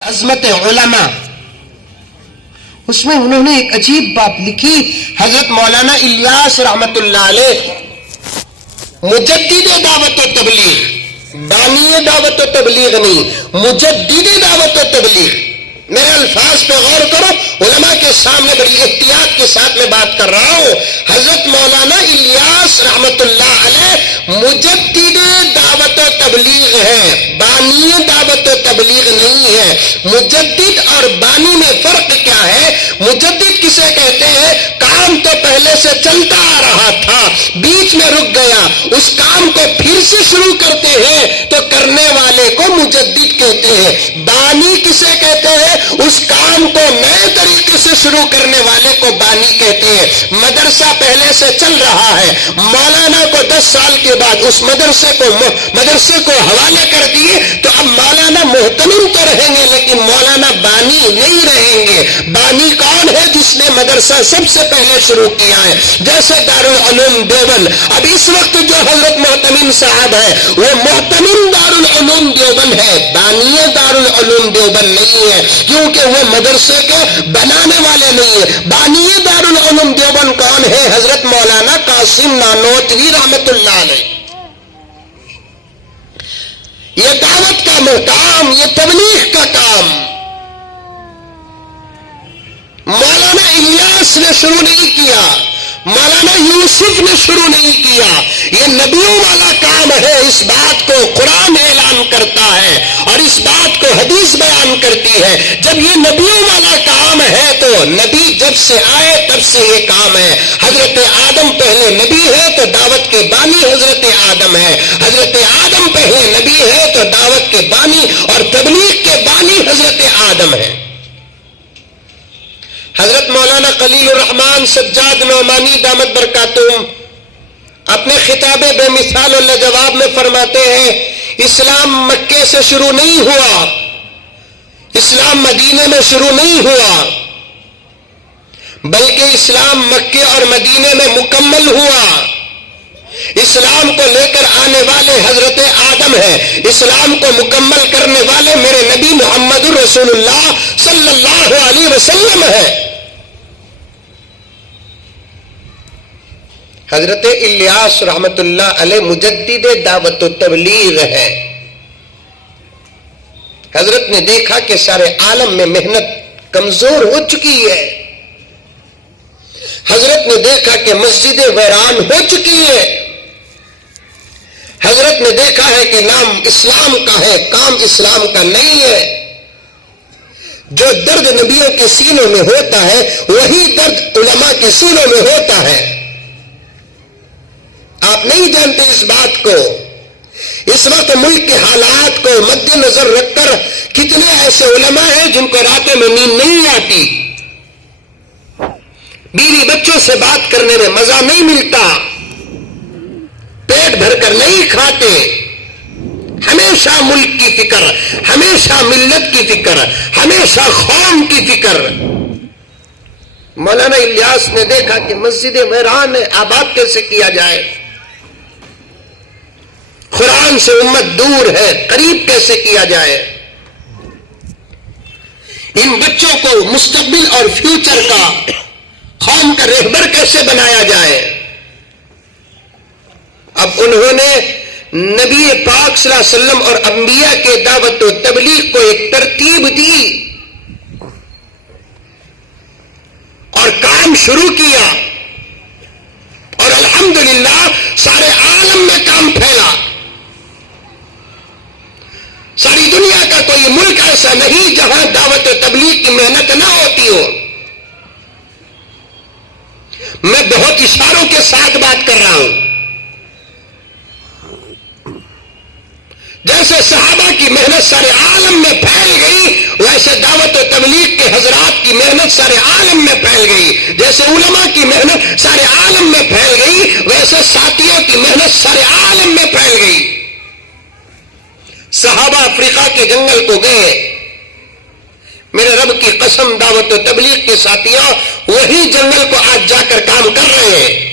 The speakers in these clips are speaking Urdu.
عظمت علماء، اس میں انہوں نے ایک عجیب بات لکھی. حضرت مولانا الیاس رحمت اللہ علیہ مجدد دعوت و تبلیغ، بانی دعوت و تبلیغ نہیں، مجدد دعوت و تبلیغ. میرے الفاظ پہ غور کرو، علماء کے سامنے بڑی احتیاط کے ساتھ میں بات کر رہا ہوں. حضرت مولانا الیاس رحمت اللہ علیہ مجدد دعوت و تبلیغ ہے، بانی دعوت و تبلیغ نہیں ہے. مجدد اور بانی میں فرق کیا ہے؟ مجدد کسے کہتے ہیں؟ کام تو پہلے سے چلتا آ رہا تھا، بیچ میں رک گیا، اس کام کو پھر سے شروع کرتے ہیں تو کرنے والے کو مجدد کہتے ہیں. بانی کسے کہتے ہیں؟ اس کام کو نئے طریقے سے شروع کرنے والے کو بانی کہتے ہیں. مدرسہ پہلے سے چل رہا ہے، مولانا کو 10 سال کے بعد اس مدرسے کو حوالے کر دیے تو اب مولانا محتمم تو رہیں گے لیکن مولانا بانی نہیں رہیں گے. بانی کون ہے؟ جس نے مدرسہ سب سے پہلے شروع کیا ہے. جیسے دارالعلوم دیوبند، اب اس وقت جو حضرت محتمم صاحب ہے وہ محتمم دارالعلوم دیوبند ہے، بانی دارالعلوم دیوبند نہیں ہے، کیونکہ وہ مدرسے کے بنانے والے نہیں ہیں. بانی دارالعلوم دیوبند کون ہے؟ حضرت مولانا قاسم نانوتوی رحمت اللہ علیہ. یہ دعوت کا کام، یہ تبلیغ کا کام مولانا الیاس نے شروع نہیں کیا، مولانا یوسف نے شروع نہیں کیا. یہ نبیوں والا کام ہے. اس بات کو قرآن اعلان کرتا ہے اور اس بات کو حدیث بیان کرتی ہے. جب یہ نبیوں والا کام ہے تو نبی جب سے آئے تب سے یہ کام ہے. حضرت آدم پہلے نبی ہے تو دعوت کے بانی حضرت آدم ہے. حضرت آدم پہلے نبی ہے تو دعوت کے بانی اور تبلیغ کے بانی حضرت آدم ہے. حضرت مولانا خلیل الرحمن سجاد نعمانی دامت برکاتہم اپنے خطاب بے مثال اللجواب میں فرماتے ہیں اسلام مکے سے شروع نہیں ہوا، اسلام مدینے میں شروع نہیں ہوا، بلکہ اسلام مکے اور مدینے میں مکمل ہوا. اسلام کو لے کر آنے والے حضرت آدم ہے، اسلام کو مکمل کرنے والے میرے نبی محمد رسول اللہ صلی اللہ علیہ وسلم ہے. حضرت الیاس رحمت اللہ علیہ مجدد دعوت و تبلیغ ہے. حضرت نے دیکھا کہ سارے عالم میں محنت کمزور ہو چکی ہے. حضرت نے دیکھا کہ مسجدیں ویران ہو چکی ہے. حضرت نے دیکھا ہے کہ نام اسلام کا ہے، کام اسلام کا نہیں ہے. جو درد نبیوں کے سینوں میں ہوتا ہے وہی درد علماء کے سینوں میں ہوتا ہے. آپ نہیں جانتے اس بات کو. اس وقت ملک کے حالات کو مد نظر رکھ کر کتنے ایسے علماء ہیں جن کو راتوں میں نیند نہیں آتی، بیوی بچوں سے بات کرنے میں مزہ نہیں ملتا، پیٹ بھر کر نہیں کھاتے، ہمیشہ ملک کی فکر، ہمیشہ ملت کی فکر، ہمیشہ قوم کی فکر. مولانا الیاس نے دیکھا کہ مسجدیں ویران ہیں، آباد کیسے کیا جائے؟ قرآن سے امت دور ہے، قریب کیسے کیا جائے؟ ان بچوں کو مستقبل اور فیوچر کا، قوم کا رہبر کیسے بنایا جائے؟ اب انہوں نے نبی پاک صلی اللہ علیہ وسلم اور انبیاء کے دعوت و تبلیغ کو ایک ترتیب دی اور کام شروع کیا اور الحمدللہ سارے عالم میں کام پھیلا. ساری دنیا کا کوئی ملک ایسا نہیں جہاں دعوت و تبلیغ کی محنت نہ ہوتی ہو. میں بہت اشاروں کے ساتھ بات کر رہا ہوں. جیسے صحابہ کی محنت سارے عالم میں پھیل گئی ویسے دعوت و تبلیغ کے حضرات کی محنت سارے عالم میں پھیل گئی. جیسے علماء کی محنت سارے عالم میں پھیل گئی ویسے ساتھیوں کی محنت سارے عالم میں پھیل گئی. صحابہ افریقہ کے جنگل کو گئے، میرے رب کی قسم دعوت و تبلیغ کے ساتھیوں وہی جنگل کو آج جا کر کام کر رہے ہیں.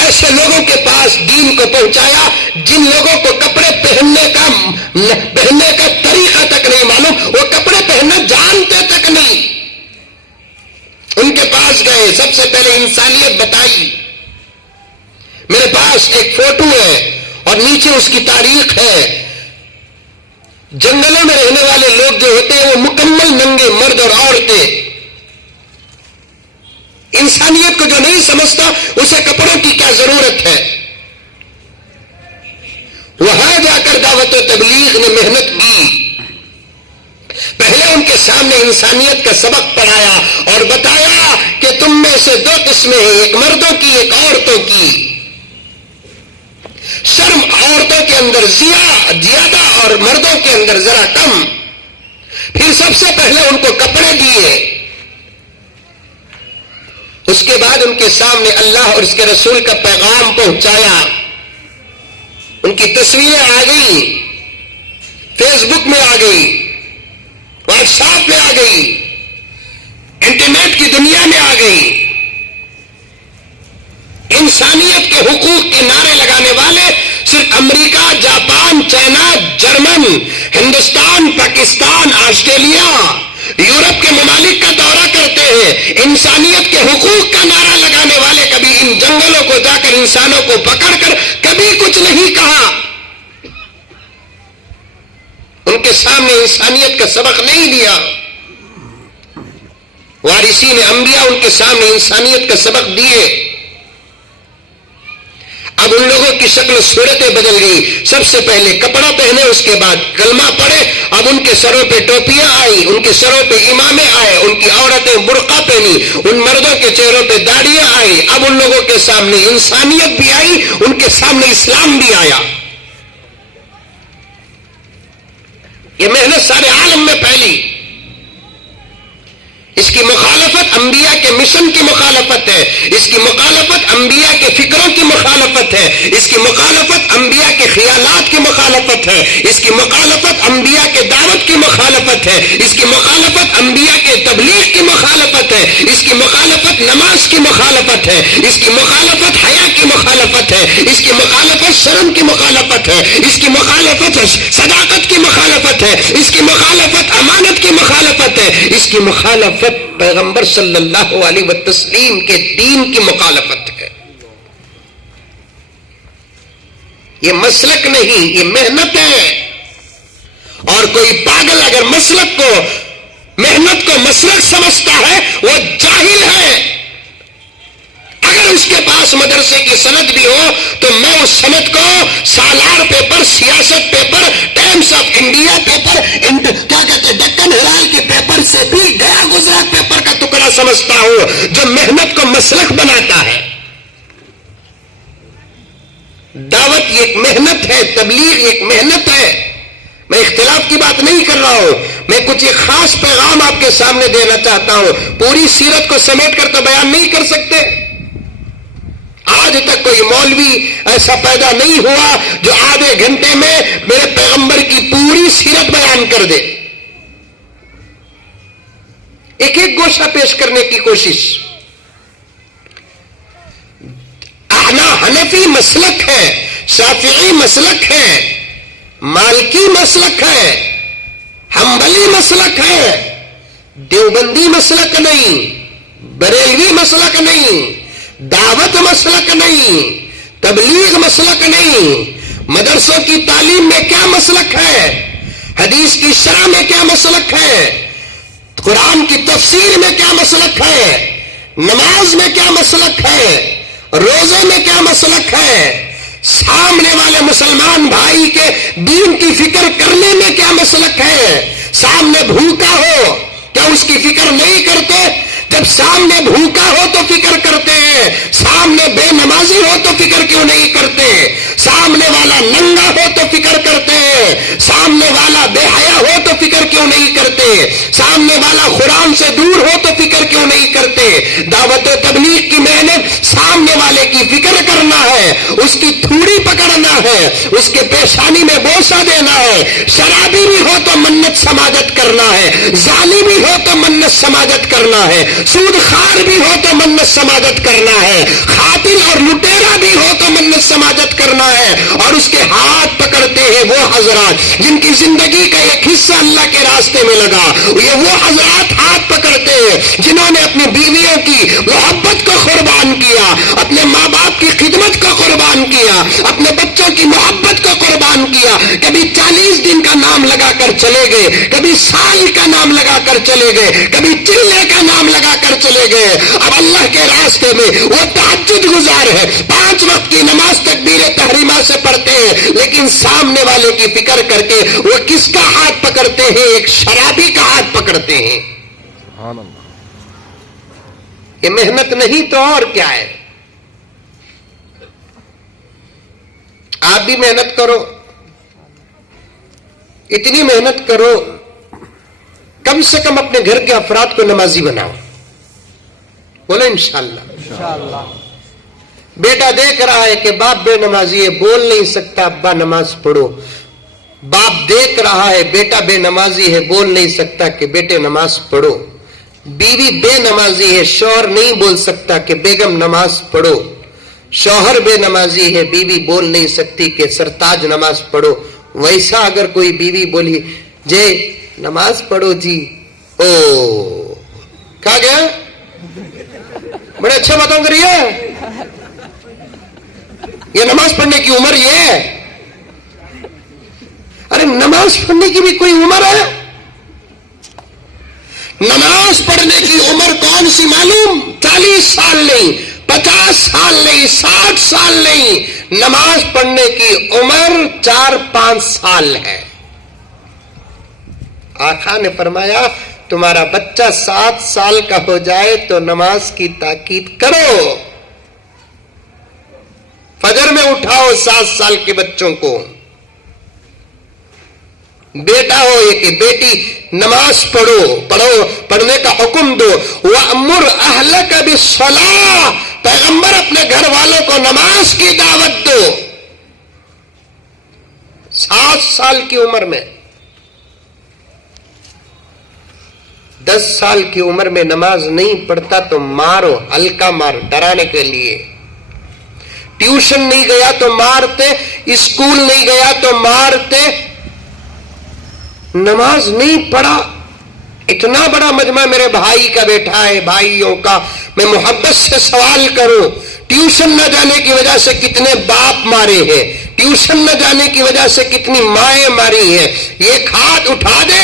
ایسے لوگوں کے پاس دین کو پہنچایا جن لوگوں کو کپڑے پہننے کا پہننے کا طریقہ تک نہیں معلوم، وہ کپڑے پہننا جانتے تک نہیں. ان کے پاس گئے، سب سے پہلے انسانیت بتائی. میرے پاس ایک فوٹو ہے اور نیچے اس کی تاریخ ہے. جنگلوں میں رہنے والے لوگ جو ہوتے ہیں وہ مکمل ننگے مرد اور عورتیں. انسانیت کو جو نہیں سمجھتا اسے کپڑوں کی کیا ضرورت ہے. وہاں جا کر دعوت و تبلیغ نے محنت کی. پہلے ان کے سامنے انسانیت کا سبق پڑھایا اور بتایا کہ تم میں سے دو قسمیں ہیں، ایک مردوں کی ایک عورتوں کی. شرم عورتوں کے اندر زیادہ اور مردوں کے اندر ذرا کم. پھر سب سے پہلے ان کو کپڑے دیے. اس کے بعد ان کے سامنے اللہ اور اس کے رسول کا پیغام پہنچایا. ان کی تصویریں آ گئی، فیس بک میں آ گئی، واٹس ایپ میں آ گئی، انٹرنیٹ کی دنیا میں آ گئی. انسانیت کے حقوق کے نعرے لگانے والے صرف امریکہ، Japan, China, German, Hindustan, Pakistan, Australia, Europe کے ممالک کا دورہ کرتے ہیں. انسانیت کے حقوق کا نعرہ لگانے والے کبھی ان جنگلوں کو جا کر انسانوں کو پکڑ کر کبھی کچھ نہیں کہا. ان کے سامنے انسانیت کا سبق نہیں دیا. وارثین انبیاء ان کے سامنے انسانیت کا سبق دیے. اب ان لوگوں کی شکل و صورتیں بدل گئی. سب سے پہلے کپڑا پہنے، اس کے بعد کلمہ پڑھے. اب ان کے سروں پہ ٹوپیاں آئی، ان کے سروں پہ امامے آئے، ان کی عورتیں برقع پہنی، ان مردوں کے چہروں پہ داڑیاں آئی. اب ان لوگوں کے سامنے انسانیت بھی آئی، ان کے سامنے اسلام بھی آیا. یہ محنت سارے عالم میں پھیلی. اس کی مخالفت انبیاء کے مشن کی مخالفت ہے. اس کی مخالفت انبیاء کے فکروں کی مخالفت ہے. اس کی مخالفت انبیاء کے خیالات کی مخالفت ہے. اس کی مخالفت انبیاء کے دعوت کی مخالفت ہے. اس کی مخالفت انبیاء کے تبلیغ کی مخالفت ہے. اس کی مخالفت نماز کی مخالفت ہے. اس کی مخالفت حیا کی مخالفت ہے. اس کی مخالفت شرم کی مخالفت ہے. اس کی مخالفت صداقت کی مخالفت ہے. اس کی مخالفت امانت کی مخالفت ہے. اس کی مخالفت پیغمبر صلی اللہ علیہ وسلم کے دین کی مخالفت ہے. یہ مسلک نہیں، یہ محنت ہے. اور کوئی پاگل اگر مسلک کو، محنت کو مسلک سمجھتا ہے وہ جاہل ہے. اگر اس کے پاس مدرسے کی سند بھی ہو تو میں اس سند کو سالار پیپر، سیاست paper, Times of India paper, کیا کہتے ڈکن ہرالڈ کے پیپر سے بھی گیا گزرا پیپر کا ٹکڑا سمجھتا ہوں جو محنت کو مسلک بناتا ہے. دعوت ایک محنت ہے، تبلیغ ایک محنت ہے. میں اختلاف کی بات نہیں کر رہا ہوں، میں کچھ ایک خاص پیغام آپ کے سامنے دینا چاہتا ہوں. پوری سیرت کو سمیٹ کر تو بیان نہیں کر سکتے. آج تک کوئی مولوی ایسا پیدا نہیں ہوا جو آدھے گھنٹے میں میرے پیغمبر کی پوری سیرت بیان کر دے. ایک ایک گوشہ پیش کرنے کی کوشش. حنفی مسلک ہے، شافعی مسلک ہے، مالکی مسلک ہے، حنبلی مسلک ہے، دیوبندی مسلک نہیں، بریلوی مسلک نہیں، دعوت مسلک نہیں، تبلیغ مسلک نہیں. مدرسوں کی تعلیم میں کیا مسلک ہے، حدیث کی شرح میں کیا مسلک ہے، قرآن کی تفسیر میں کیا مسلک ہے، نماز میں کیا مسلک ہے، روزے میں کیا مسلک ہے، سامنے والے مسلمان بھائی کے دین کی فکر کرنے میں کیا مسلک ہے. سامنے بھوکا ہو کیا اس کی فکر نہیں کرتے؟ جب سامنے بھوکا ہو تو فکر کرتے ہیں. سامنے بے نمازی ہو تو فکر کیوں نہیں کرتے؟ سامنے والا ننگا ہو تو فکر کرتے ہیں. سامنے والا بے حیا ہو تو فکر کیوں کیوں نہیں کرتے؟ سامنے والا قرآن سے دور ہو تو فکر کیوں نہیں کرتے؟ دعوت و تبلیغ کی محنت سامنے والے کی فکر کرنا ہے، اس کی تھوڑی پکڑنا ہے، اس کے پیشانی میں بوسہ دینا ہے، شرابی بھی ہو تو منت سماجت کرنا ہے، ظالم بھی ہو تو منت سماجت کرنا ہے، سود خار بھی ہو تو منت سماجت کرنا ہے، قاتل اور لٹیرا بھی ہو تو منت سماجت کرنا ہے۔ اور اس کے ہاتھ پکڑتے ہیں وہ حضرات جن کی زندگی کا ایک حصہ اللہ کے راستے میں لگا، یہ وہ حضرات ہاتھ پکڑتے ہیں جنہوں نے اپنی بیویوں کی محبت کو قربان کیا، اپنے ماں باپ کی خدمت کو قربان کیا، اپنے بچوں کی محبت کو قربان کیا، کبھی 40 دن کا نام لگا کر چلے گئے، کبھی سال کا نام لگا کر چلے گئے، کبھی چلے کا نام لگا کر چلے گئے۔ اب اللہ کے راستے میں وہ تہجد گزار ہے، 5 وقت کی نماز تکبیر تحریمہ سے پڑھتے ہیں، لیکن سامنے والے کی فکر کر کے وہ کس کا ہاتھ پکڑتے ہیں؟ ایک شرابی کا ہاتھ پکڑتے ہیں۔ یہ محنت نہیں تو اور کیا ہے؟ آپ بھی محنت کرو، اتنی محنت کرو کم سے کم اپنے گھر کے افراد کو نمازی بناؤ، بولو انشاءاللہ۔ بیٹا دیکھ رہا ہے کہ باپ بے نمازی ہے، بول نہیں سکتا ابا نماز پڑھو، باپ دیکھ رہا ہے بیٹا بے نمازی ہے، بول نہیں سکتا کہ بیٹے نماز پڑھو، بیوی بے نمازی ہے، شوہر نہیں بول سکتا کہ بیگم نماز پڑھو، شوہر بے نمازی ہے، بیوی بول نہیں سکتی کہ سرتاج نماز پڑھو۔ ویسا اگر کوئی بیوی بولی جے نماز پڑھو جی، او کہا گیا بڑے اچھے باتوں کر رہی ہے، یہ نماز پڑھنے کی عمر یہ ہے؟ ارے نماز پڑھنے کی بھی کوئی عمر ہے؟ نماز پڑھنے کی عمر کون سی معلوم؟ 40 سال نہیں، 50 سال نہیں، 60 سال نہیں، نماز پڑھنے کی عمر 4-5 سال ہے۔ آقا نے فرمایا تمہارا بچہ 7 سال کا ہو جائے تو نماز کی تاکید کرو، فجر میں اٹھاؤ 7 سال کے بچوں کو، بیٹا ہو یا کہ بیٹی نماز پڑھو، پڑھنے کا حکم دو۔ وَأْمُرْ أَهْلَكَ بِالصَّلَاةِ، پیغمبر اپنے گھر والوں کو نماز کی دعوت دو۔ 7 سال کی عمر میں، 10 سال کی عمر میں نماز نہیں پڑھتا تو مارو، ہلکا مارو، ڈرانے کے لیے۔ ٹیوشن نہیں گیا تو مارتے، اسکول نہیں گیا تو مارتے، نماز نہیں پڑھا۔ اتنا بڑا مجمع میرے بھائی کا بیٹھا ہے، بھائیوں کا، میں محبت سے سوال کروں، ٹیوشن نہ جانے کی وجہ سے کتنے باپ مارے ہیں، ٹیوشن نہ جانے کی وجہ سے کتنی مائیں ماری ہیں، یہ ہاتھ اٹھا دے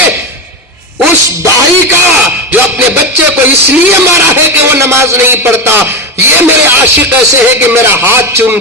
اس بھائی کا جو اپنے بچے کو اس لیے مارا ہے کہ وہ نماز نہیں پڑھتا۔ یہ میرے عاشق ایسے ہے کہ میرا ہاتھ چوم